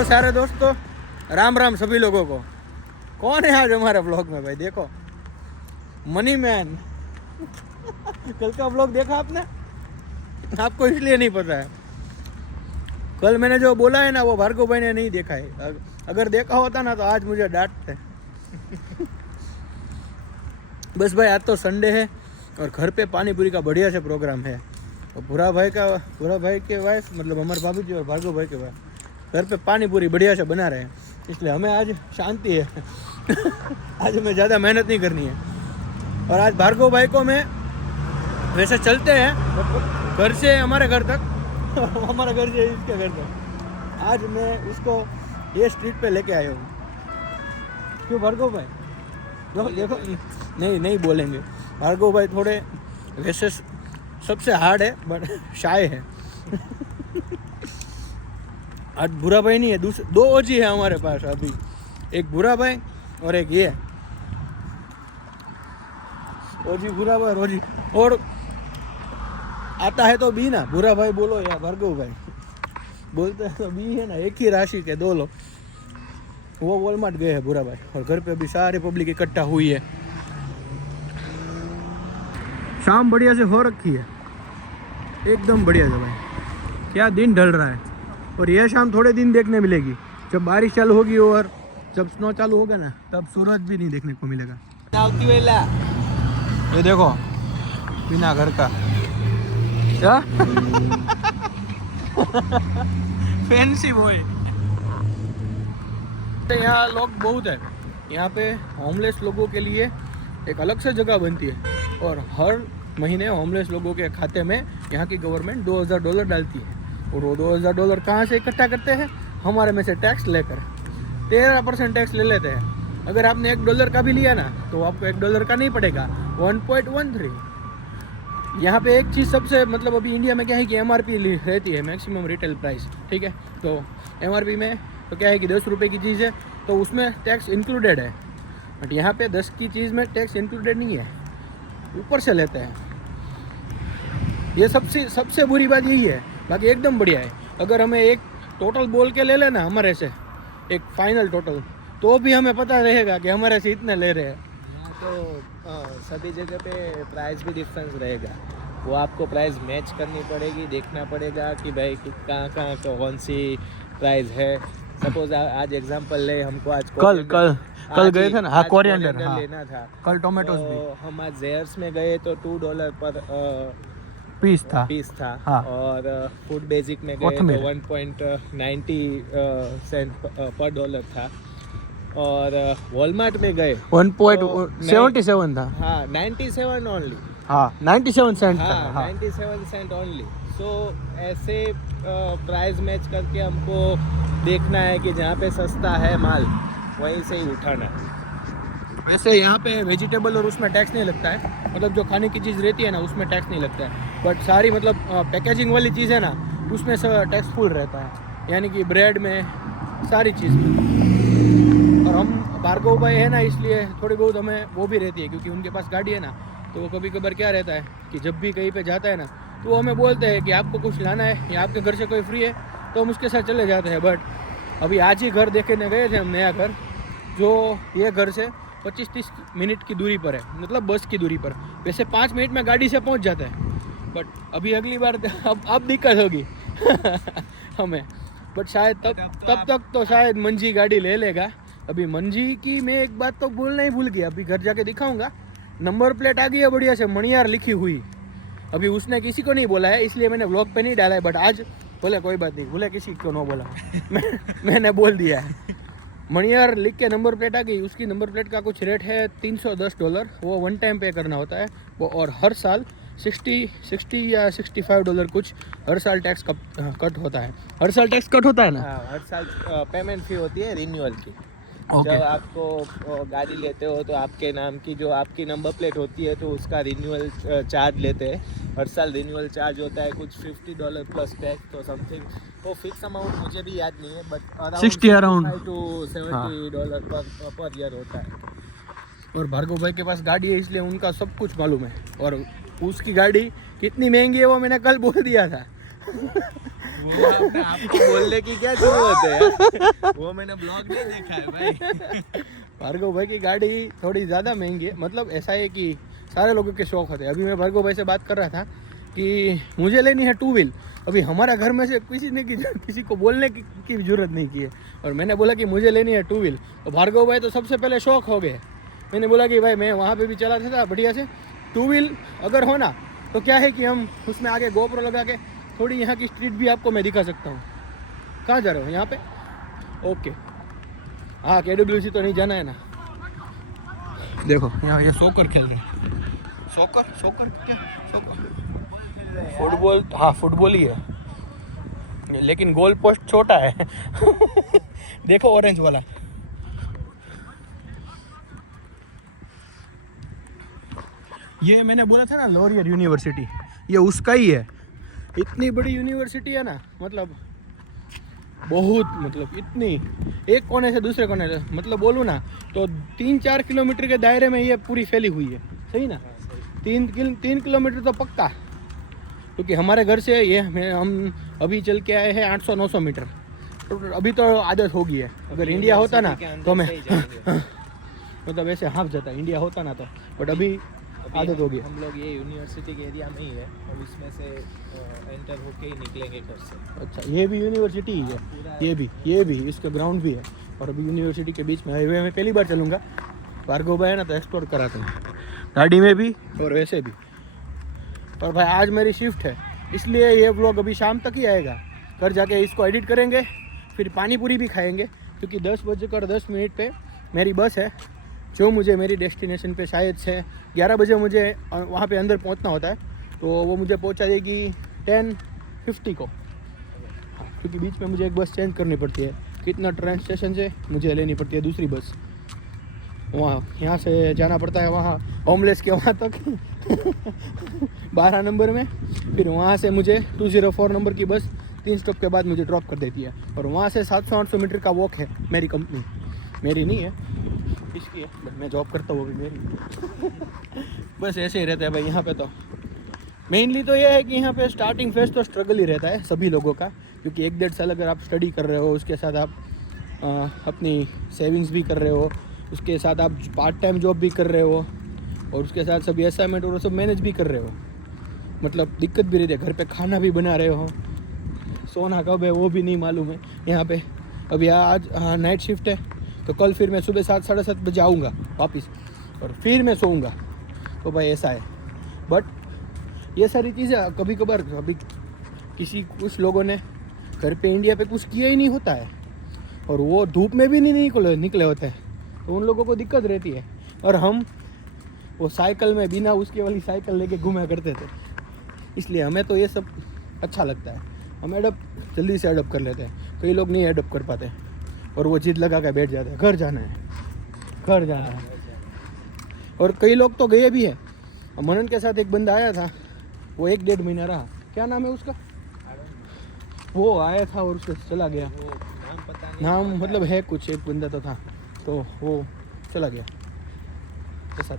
Hello सारे दोस्तों, राम राम सभी लोगों को। कौन है आज हमारे ब्लॉग में भाई? देखो, मनी मैन। कल का ब्लॉग देखा आपने? आपको इसलिए नहीं पता है, कल मैंने जो बोला है ना वो भार्गव भाई ने नहीं देखा है। अगर देखा होता ना तो आज मुझे डांटते। बस भाई, आज तो संडे है और घर पे पानी पूरी का बढ़िया से प्रोग्राम है। और भूरा भाई के वाइफ मतलब हमारे भाभी जी और भार्गव भाई के वाइफ घर पे पानी पूरी बढ़िया से बना रहे हैं, इसलिए हमें आज शांति है। आज हमें ज़्यादा मेहनत नहीं करनी है। और आज भार्गव भाई को मैं वैसे चलते हैं घर से हमारे घर तक, हमारे घर से इसके घर तक। आज मैं उसको ये स्ट्रीट पे लेके आया हूँ। क्यों भार्गव भाई? देखो, नहीं बोलेंगे। भार्गव भाई थोड़े वैसे सबसे हार्ड है बट शाय है। आज बुरा भाई नहीं है, दो ओजी है हमारे पास अभी, एक बुरा भाई और एक ये ओजी। बुरा भाई ओजी और आता है तो बी ना, बुरा भाई बोलो या भार्गव भाई बोलते हैं तो बी है ना, एक ही राशि के दो लोग। वो वॉलमार्ट गए हैं बुरा भाई, और घर पे अभी सारी पब्लिक इकट्ठा हुई है। शाम बढ़िया से हो रखी है, एकदम बढ़िया से भाई। क्या दिन ढल रहा है, और यह शाम थोड़े दिन देखने मिलेगी। जब बारिश चालू होगी और जब स्नो चालू होगा ना, तब सूरज भी नहीं देखने को मिलेगा। ये देखो, बिना घर का क्या फैंसी बॉय। यहाँ लोग बहुत है, यहाँ पे होमलेस लोगों के लिए एक अलग से जगह बनती है, और हर महीने होमलेस लोगों के खाते में यहाँ की गवर्नमेंट $2000 डालती है। और वो $2000 कहाँ से इकट्ठा करते हैं? हमारे में से टैक्स लेकर 13% टैक्स ले लेते हैं। अगर आपने $1 का भी लिया ना तो आपको $1 का नहीं पड़ेगा, 1.13। यहाँ पे एक चीज़ सबसे मतलब अभी इंडिया में क्या है कि MRP रहती है, मैक्सिमम रिटेल प्राइस, ठीक है। तो MRP में तो क्या है कि 10 रुपये की चीज़ है तो उसमें टैक्स इंक्लूडेड है, बट यहाँ पे 10 की चीज़ में टैक्स इंक्लूडेड नहीं है, ऊपर से लेते हैं। ये सबसे बुरी बात यही है, बाकी एकदम बढ़िया है। अगर हमें एक टोटल बोल के ले लेना हमारे से, एक फाइनल टोटल, तो भी हमें पता रहेगा कि हमारे से इतने ले रहे हैं। यहाँ तो सभी जगह पे प्राइस भी डिफरेंस रहेगा, वो आपको प्राइस मैच करनी पड़ेगी, देखना पड़ेगा कि भाई कहाँ कौन सी प्राइस है। सपोज आज एग्जांपल ले, हमको आज कल गए थे ना, हाँ कोरिएंडर लेना था, कल टोमेटोज तो भी हम आज जेयर्स में गए तो $2 पर पीस था, हाँ। और फूड बेसिक में गए तो 1.90 सेंट पर डॉलर था, और वॉलमार्ट में गए 1.77 था, हाँ 97 ओनली, हाँ 97 सेंट था, हाँ 97 सेंट ओनली। सो ऐसे प्राइस मैच करके हमको देखना है कि जहाँ पे सस्ता है माल वहीं से ही उठाना है। वैसे यहाँ पे वेजिटेबल और उसमें टैक्स नहीं लगता है, मतलब जो खाने की चीज़ रहती है ना उसमें टैक्स नहीं लगता है, बट सारी मतलब पैकेजिंग वाली चीज़ है ना उसमें सब टैक्स फुल रहता है, यानी कि ब्रेड में, सारी चीज़ में। और हम भार्गव भाई है ना, इसलिए थोड़ी बहुत हमें वो भी रहती है, क्योंकि उनके पास गाड़ी है ना, तो वो कभी कभार क्या रहता है कि जब भी कहीं पे जाता है ना तो वो हमें बोलते हैं कि आपको कुछ लाना है या आपके घर से कोई फ्री है, तो हम उसके साथ चले जाते हैं। बट अभी आज ही घर देखने गए थे हम, नया घर, जो ये घर से 25-30 मिनट की दूरी पर है, मतलब बस की दूरी पर। वैसे 5 मिनट में गाड़ी से पहुंच जाता है, बट अभी अगली बार अब दिक्कत होगी हमें। बट शायद तब तक तो शायद मंजी गाड़ी ले लेगा। अभी मंजी की मैं एक बात तो बोलना ही भूल गया, अभी घर जाके दिखाऊंगा। नंबर प्लेट आ गई है बढ़िया से, मणियार लिखी हुई। अभी उसने किसी को नहीं बोला है, इसलिए मैंने व्लॉग पे नहीं डाला है, बट आज बोले कोई बात नहीं, बोले किसी को नहीं बोला मैंने बोल दिया है। मणियार लिख के नंबर प्लेट आ गई। उसकी नंबर प्लेट का कुछ रेट है $310, वो वन टाइम पे करना होता है वो, और हर साल 60 या $65 कुछ हर साल टैक्स कट होता है। हर साल टैक्स कट होता है ना? हाँ, हर साल पेमेंट फी होती है रिन्यूअल की। Okay. जब आपको गाड़ी लेते हो तो आपके नाम की जो आपकी नंबर प्लेट होती है तो उसका रिन्यूअल चार्ज लेते हैं। हर साल रिन्यूअल चार्ज होता है कुछ $50 प्लस टैक्स, तो समथिंग वो फिक्स अमाउंट मुझे भी याद नहीं है, but 60 around to $70 per year होता है। और भार्गव भाई के पास गाड़ी है, इसलिए उनका सब कुछ मालूम है। और उसकी गाड़ी कितनी महंगी है वो मैंने कल बोल दिया था। वो आपने आपको बोलने की क्या जरूरत है यार? वो मैंने ब्लॉग नहीं देखा है भाई। भार्गव भाई की गाड़ी थोड़ी ज़्यादा महंगी है, मतलब ऐसा है कि सारे लोगों के शौक होते हैं। अभी मैं भार्गव भाई से बात कर रहा था कि मुझे लेनी है 2 व्हील। अभी हमारा घर में से किसी को बोलने की भी जरूरत नहीं की है, और मैंने बोला कि मुझे लेनी है 2 व्हील। तो भार्गव भाई तो सबसे पहले शौक हो गए। मैंने बोला कि भाई मैं वहाँ पे भी चलाता था बढ़िया से, 2 व्हील अगर हो ना तो क्या है कि हम उसमें आगे गोप्रो लगा के थोड़ी यहाँ की स्ट्रीट भी आपको मैं दिखा सकता हूँ। कहाँ जा रहे हो? यहाँ पे? ओके, हाँ KWC तो नहीं जाना है ना। देखो यहाँ ये सॉकर खेल रहे हैं। सॉकर क्या? सॉकर फुटबॉल, हाँ फुटबॉल ही है, लेकिन गोल पोस्ट छोटा है। देखो ऑरेंज वाला। ये मैंने बोला था ना लॉरियर यूनिवर्सिटी, ये उसका ही है। इतनी बड़ी यूनिवर्सिटी है ना, मतलब बहुत, मतलब इतनी, एक कोने से दूसरे कोने से, मतलब बोलूँ ना तो 3-4 किलोमीटर के दायरे में ये पूरी फैली हुई है। सही ना? 3 किलोमीटर तो पक्का, क्योंकि हमारे घर से ये हम अभी चल के आए हैं 800-900 मीटर। तो अभी तो आदत हो गई है। अगर इंडिया होता ना तो मैं मतलब ऐसे हाँफ जाता, इंडिया होता ना तो, बट अभी आदत हो गई। हम लोग ये यूनिवर्सिटी के एरिया में ही है, और इसमें से एंटर होके ही निकलेंगे घर से। अच्छा, ये भी यूनिवर्सिटी ही है? ये भी इसका ग्राउंड भी है, और अभी यूनिवर्सिटी के बीच में हाईवे में पहली बार चलूँगा। भार्गव भाई है ना तो एक्सप्लोर कराते हैं गाड़ी में भी और वैसे भी। और भाई आज मेरी शिफ्ट है, इसलिए ये व्लॉग अभी शाम तक ही आएगा। घर जाके इसको एडिट करेंगे, फिर पानी पूरी भी खाएंगे, क्योंकि 10:10 पे मेरी बस है जो मुझे मेरी डेस्टिनेशन पे शायद से 11 बजे मुझे वहाँ पे अंदर पहुँचना होता है। तो वो मुझे पहुँचा देगी 10:50 को, क्योंकि बीच में मुझे एक बस चेंज करनी पड़ती है। कितना ट्रेन स्टेशन से मुझे लेनी पड़ती है दूसरी बस, वहाँ यहाँ से जाना पड़ता है वहाँ होमलेस के वहाँ तक 12 नंबर में। फिर वहाँ से मुझे 204 नंबर की बस 3 स्टॉप के बाद मुझे ड्रॉप कर देती है, और वहाँ से 700-800 मीटर का वॉक है। मेरी कंपनी, मेरी नहीं है, इसकी है, बट मैं जॉब करता हूँ, वो भी मेरी। बस ऐसे ही रहता है भाई यहाँ पे। तो मेनली तो ये है कि यहाँ पे स्टार्टिंग फेज तो स्ट्रगल ही रहता है सभी लोगों का, क्योंकि 1-1.5 साल अगर आप स्टडी कर रहे हो, उसके साथ आप अपनी सेविंग्स भी कर रहे हो, उसके साथ आप पार्ट टाइम जॉब भी कर रहे हो, और उसके साथ सभी असाइनमेंट और सब मैनेज भी कर रहे हो। मतलब दिक्कत भी रहती है, घर पे खाना भी बना रहे हो, सोना कब है वो भी नहीं मालूम है यहाँ पे। अभी आज नाइट शिफ्ट है, तो कल फिर मैं सुबह 7-7:30 बजे आऊँगा वापस, और फिर मैं सोऊंगा। तो भाई ऐसा है। बट ये सारी चीज़ें कभी कभार, अभी कुछ लोगों ने घर पे इंडिया पे कुछ किया ही नहीं होता है, और वो धूप में भी नहीं निकले होते हैं, तो उन लोगों को दिक्कत रहती है। और हम वो साइकिल में बिना उसके वाली साइकिल लेके घूमा करते थे, इसलिए हमें तो ये सब अच्छा लगता है। हम जल्दी से एडप्ट कर लेते हैं। कई लोग नहीं एडप्ट कर पाते, और वो जिद लगा के बैठ जाते हैं, घर जाना है। और कई लोग तो गए भी हैं। मनन के साथ एक बंदा आया था, वो 1-1.5 महीना रहा। क्या नाम है उसका? वो आया था और उससे चला गया। नाम पता नहीं, नाम मतलब है कुछ, एक बंदा तो था, तो वो चला गया। ऐसा